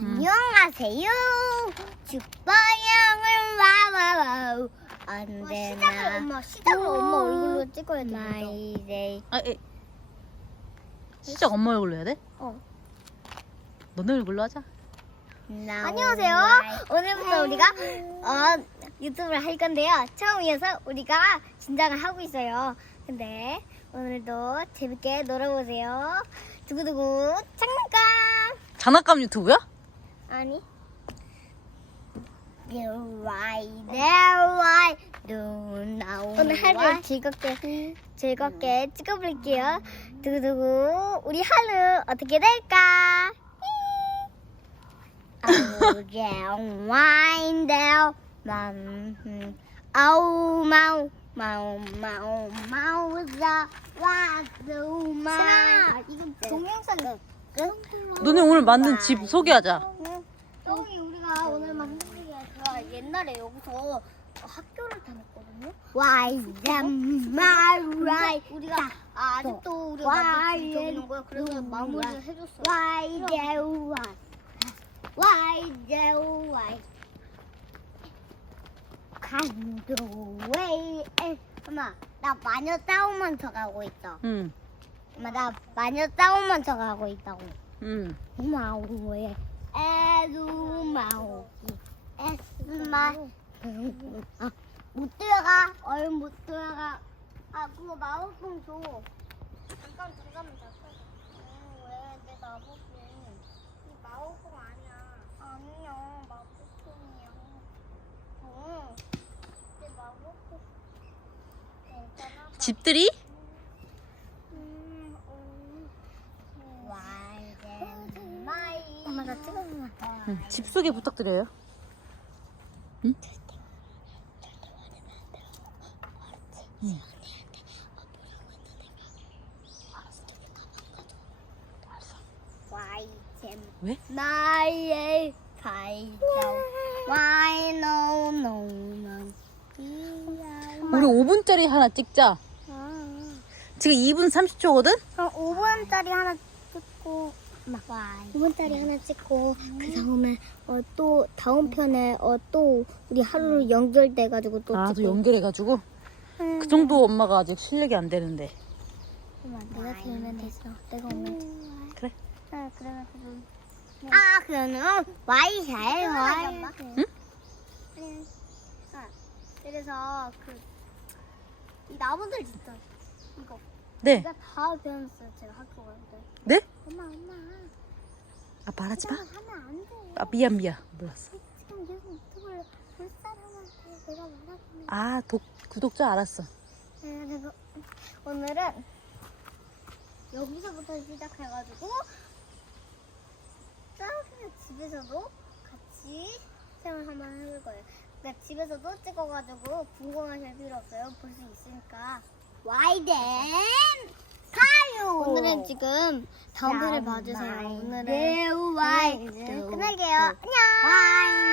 안녕하세요. 주빠양을 와와와우. 언제나 엄마 시작을 엄마 얼굴로 찍어야 돼. 마이데이. 아, 에. 시작 엄마 얼굴로 해야 돼? 어. 너네 얼굴로 하자. 안녕하세요. 오늘부터 우리가 어, 유튜브를 할 건데요. 처음이어서 우리가 긴장을 하고 있어요. 근데 오늘도 재밌게 놀아보세요. 두구두구 장난감. 장난감 유튜브야? 아니. 오늘 오늘 하루 즐겁게 즐겁게 찍어볼게요. 두구두구 우리 하루 어떻게 될까? 아우랑 와인데요. 맘. 아우 마우 마우 마우 마우자 와두 마. 이거 동영상이야. 너네 오늘 만든 집 소개하자. 여기 우리가 오늘 만든 집이야. 제가 옛날에 여기서 학교를 다녔거든요. 와이잠 마라이 우리가 아, 아직도 우리가 만든 집이 있는 거야. 그래서 마무리를 해줬어요. 와이데우 와이 와이데우 와이 간도웨이 엄마 나 마녀 싸움만 척하고 있어. 응, 엄마 나 마녀 싸움만 척하고 있다고. 응. 마오에 에루 마오기 에스마 아, 못 들어가 얼른 못 들어가 아, 그거 마법봉 줘. 잠깐, 잠깐만, 잠깐. 어, 왜, 내 마법봉. 이 마법봉 아니야. 아니야, 마법봉이야. 어. 내 마법봉. 괜찮아. 집들이? 음, 음. 와이데마이 엄마, 나 찍어주면 응. 집 소개 부탁드려요. 응? 응. 와이잼 왜? 나의 파이터 와이노노노 우리 5분짜리 하나 찍자. 지금 2분 30초거든? 한 5분짜리 하나 찍고, 와이 5분짜리 하나 찍고, 그 다음에, 어, 또, 다음 편에, 어, 또, 우리 하루 연결돼 가지고 또 아, 또 찍고. 연결해가지고. 그 정도 엄마가 아직 실력이 안 되는데. 내가 들으면 됐어. 내가 오면 돼. 그래. 아, 그래가지고. 아 그러면 와이 잘 와이 응? 아, 그래서 그, 이 나무들 진짜, 이거. 네. 제가 다 배웠어요, 제가 학교 갈 때. 네? 엄마, 엄마. 아, 말하지 마. 하면 안 돼. 아, 미안, 미안. 몰랐어. 지금 계속 유튜브를 볼 사람한테 내가 말하면. 아, 독, 구독자 알았어. 그래서 오늘은 여기서부터 시작해가지고 저기 집에서도 같이 체험을 한번 해볼 거예요. 그러니까 집에서도 찍어가지고 궁금하실 필요 없어요. 볼 수 있으니까. 와이덴 가요 오늘은 지금 다음 편을 봐주세요. 오늘은 네 와이 네, 끝낼게요. 안녕. 와이